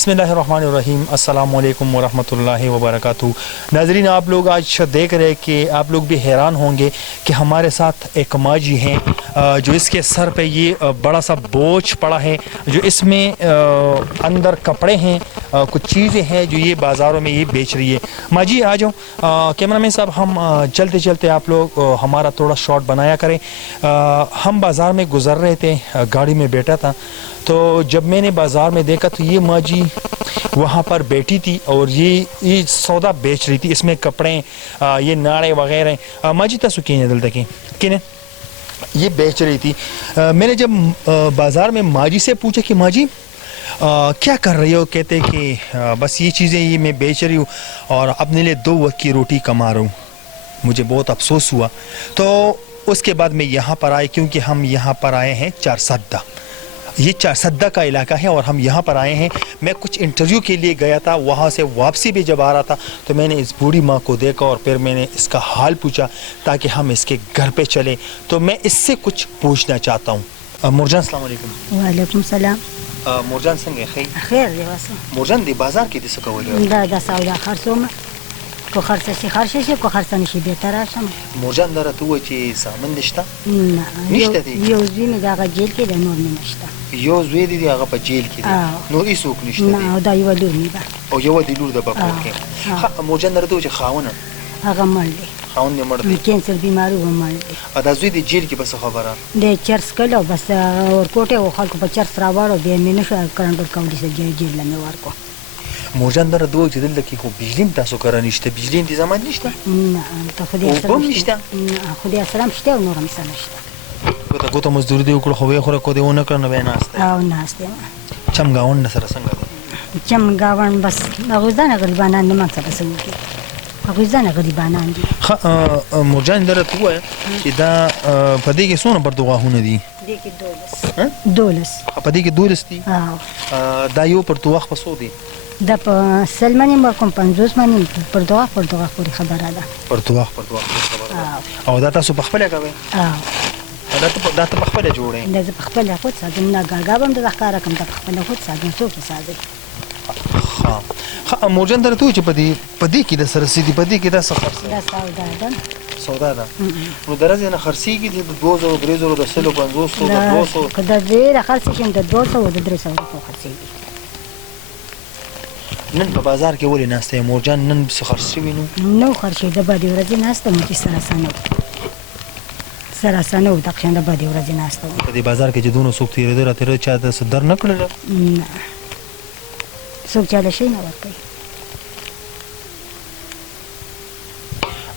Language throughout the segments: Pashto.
बिस्मिल्लाहिर्रहमानिर्रहीम, अस्सलाम वालेकुम वरहमतुल्लाहि वबरकातुहू। नाजरीन, आप लोग आज देख रहे हैं कि आप लोग भी हैरान होंगे कि हमारे साथ एक माजी हैं जो इसके सर पे ये बड़ा सा बोझ पड़ा है, जो इसमें अंदर कपड़े हैं, कुछ चीज़ें हैं जो ये बाज़ारों में ये बेच रही है। माजी आ जाओ, कैमरामैन साहब, हम चलते चलते आप लोग हमारा थोड़ा शॉट बनाया करें। हम बाज़ार में गुज़र रहे थे, गाड़ी में बैठा था, तो जब मैंने बाज़ार में देखा तो ये माजी वहाँ पर बैठी थी और ये सौदा बेच रही थी। इसमें कपड़े, ये नाड़े वगैरह माजी तसु किने दल तक किने ये बेच रही थी। मैंने जब बाज़ार में माजी से पूछा कि माजी क्या कर रही हो, कहते कि बस ये चीज़ें ये मैं बेच रही हूँ और अपने लिए 2 वक्त की रोटी कमा रहा हूँ। मुझे बहुत अफसोस हुआ। तो उसके बाद मैं यहाँ पर आए, क्योंकि हम यहाँ पर आए हैं चारसद्दा, ये चारसद्दा का इलाका है और हम यहाँ पर आए हैं। मैं कुछ इंटरव्यू के लिए गया था, वहाँ से वापसी भी जब आ रहा था तो मैंने इस बूढ़ी माँ को देखा और फिर मैंने इसका हाल पूछा ताकि हम इसके घर पे चलें। तो मैं इससे कुछ पूछना चाहता हूँ। मुरजान अस्सलाम वालेकुम। वालेकुम सलाम। मुरजान संगे खैर दे वासे मुरजान दी बाजार की दिस को दा सौदा खर्चोम को खर्च को खर्च नشي به تراشم मुरजान दर تو چې سامان نشته نه نشته دي یو زوی مې دا جیل کې د نور نه نشته یو زوی دی هغه په جیل کې دی نو هیڅوک نشته دي نه دا یو لور نه او یو دی لور د بکور کې मुरजान दर تو چې خاونه هغه مړ دی خاون یې مړ دی کینسر بیماری و مړ دی دا زوی دی جیل کې بس خبره د چرس کلو بس ورکوټه او خلکو په چرس راوړو به مې نشه کړنډ کولی سي جیل نه ورکو मुरजान दर دوه چې دلته کې خو بجلی تاسو کار نشته، بجلی تنظیم نشته؟ نه ته خو دې سره نشته، خو دې سره نشته او نور هم نشته. ګوته ګوته مزدوري دی وکړه، خو یې خوره کو دی ونه کړنه به ناشته او ناشته چم گاوند سره څنګه دی؟ چم گاوند بس هغه ځان غریبانان نه مڅ رسول کی هغه ځان غریبانان دي. مرجان دره تو چې دا پدې کې څونه پرتوغاهونه دي؟ دې کې 12 پدې کې 12 دي. دا یو پرتوغاخ په څو دی؟ دا په سلمانی مرکم 50 منی پرتوغاخ پوری خبره ده. پرتوغاخ خبره. او دا تاسو په خپل کوي؟ دا ته په خپل جوړې؟ دا په خپل خود ساتم، نه ګاګابم د ښکارا کوم ته خپل خود ساتم څوک ساتي. ها مرجان دره تو چې پدې کې د سرسيدي پدې کې دا څه خرڅ دا سودا ده. نو درځه نه خرڅيږي د 2000 3000 د 150 د 200 کله ډېر خرڅ شي د 200 د 300 په خرڅيږي. نن په بازار کې ولې ناشته مرجان نن څه خرڅ وینو؟ نو خرڅې د باندې ورځې ناشته مو چې سره سنو د ښه د باندې ورځې ناشته په دې بازار کې چې دونو سوق تیرې در اتره چا د صدر نه کړل؟ نه څوک چاله شي نه ورکوي.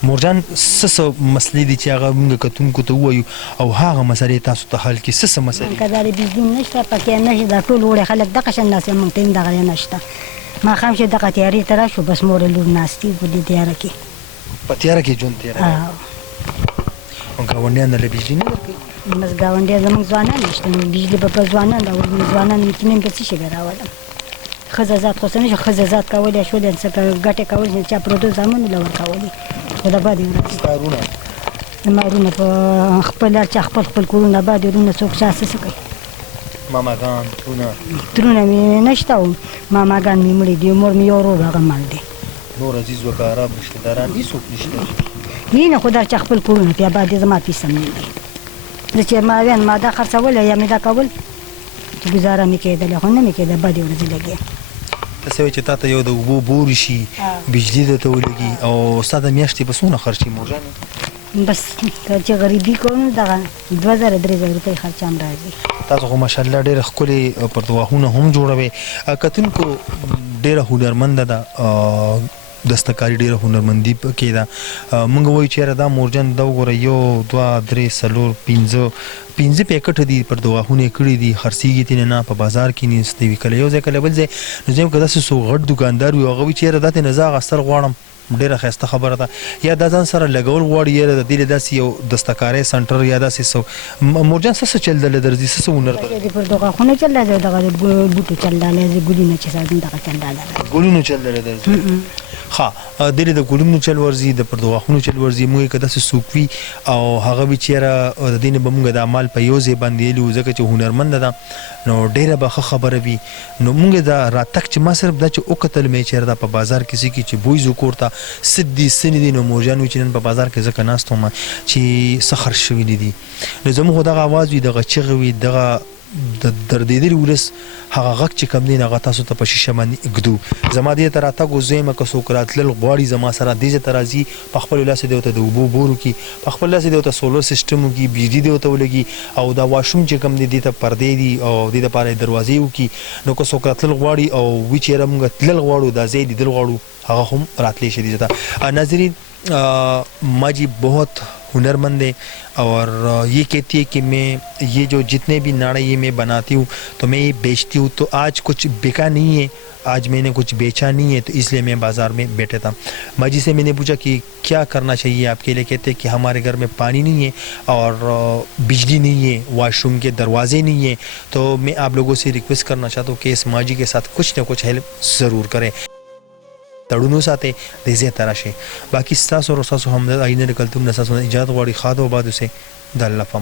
مرجان څه مسلې دي چې هغه موږ کتونکو ته ووایو او هغه مسلې تاسو ته حل کړي؟ څه مسلې؟ که دا د بجلی نشته پکې نشي، دا ټول وړي خلک دغه شان ناست موږ ته هم دغه نشته. ماښام چې دغه تیارې ته راشو بس مور لور ناستې په دې تیاره کې، په تیاره کې ژوند تیروي. او ګاونډیان له بجلي نه ورکوي؟ بس ګاونډیان زموږ ځوانان نشته، بجلي به په ځوانان راوړي، ځوانان کې نیم په څه شي به راولم. ښځه ذات خو څه نه شي، ښځه ذات کولی شولې څه ګټې کولی چا پردو زامنو له ورکولې. خو د بدې ورځې ستا وروڼه زما وروڼه په خپل چا خپل کورونه بعد وروڼه څوک چا څه کوي. ماماګان ترونه مې نشته او ماماګان مې مړي دي، مور مې یو ورور هغه مړ دی. نور عزیز وکارا رشته داران هیڅوک نشته؟ نه خو دا چا خپل کورونه بیا بعد زما پیسه مې دي. زه چې ما وین ما دا خرڅول یا مې دا کول چې ګزاره مې کېدله، خو نه مې کېده بدې ورځې لګي. تاسو چې تا ته یو د اوبو بور شي، بجلی ته ولګي او ستا د میاشتې په څونه خرچي مرجان؟ بس چې غریبي کوم دغه 2000-3000 روپۍ خرچ هم راځي. تاسو خو ماشاءالله ډېر ښکلي پرتوغاهونه هم جوړوي. کتونکو ډېره هنرمنده ده، دستکاري ډېره هنرمندي کې ده. موږ وایو چېرې دا مرجان دا وګوره 1 2 3 4 5 پیکټ دي پرتوغاهونه کړي دي، خرڅېږي ترې نه، په بازار کې نشته وي، کله یو ځای کله بل ځای. نو زه یم که داسې څو غټ دوکاندار وي هغه وایي چېرې دا ترې نه زه اخیستل غواړم ډیره ښایسته خبره ده. یا دا ځان سره لګول غواړي یا د دې داسې یو دستکارۍ سنټر یا داسې څه مورجان څه چل دله درځي څه هنر د پر دغه خونه چل دی دغه بوټو چل دی ګلونه چې ساتم دغه چل دی ګلونو چل دله درځي. ها د ګلونو چل ورځي د پر دغه چل ورځي موږ کده څه سوکوي او هغه به چیرې د دین به موږ د اعمال په یو ځای باندې لو ځکه چې هنرمند ده نو ډیره به خبره وي. نو موږ دا راتک چې ما صرف دا چې او قتل مې چیرې دا په بازار کې سي کې چې بوی زو کوړه سدي سندي نو مورجانو چې نن په بازار کې ځکه ناستو ما چې سخر شوی دي نو زموږ دغه आवाज وي دغه چغه وي دغه د دردېدلي ولس هغه غږ چې کم دی هغه تاسو ته په شیشه باندې اږدو. زما دې ته راتګ وزیمه که څوک راتلل غواړي زما سره دې ته راځي په خپل لاس دې ته د اوبو بورو کې په خپل لاس دې ته سولر سیستم کې بجلی دې ته ولګي او دا واشوم چې کم دی دې ته پردې دي او دې لپاره دروازې وکي. نو که څوک راتلل غواړي او وی چیرې موږ تلل غواړو دا ځای دې دل غواړو هغه هم راتلی شي دي. ناظرین ماجی بہت ہنرمند ہے اور یہ کہتی ہے کہ میں یہ جو جتنے بھی ناڑے یہ میں بناتی ہوں تو میں یہ بیچتی ہوں. تو آج کچھ بکا نہیں ہے آج میں نے کچھ بیچا نہیں ہے تو اس لیے میں بازار میں بیٹھا تھا. ماجی سے میں نے پوچھا کہ کیا کرنا چاہیے آپ کے لیے. کہتے ہیں کہ ہمارے گھر میں پانی نہیں ہے اور بجلی نہیں ہے واش روم کے دروازے نہیں ہیں تو میں آپ لوگوں سے ریکویسٹ کرنا چاہتا ہوں کہ اس ماجی کے ساتھ کچھ نہ کچھ ہیلپ ضرور کریں تړونو ساتي د زی تراشه. باقي ستاسو او تاسو هم د آینه کلتور نه تاسو اجازه غواړي خاطر وبادو سه د الله پامان.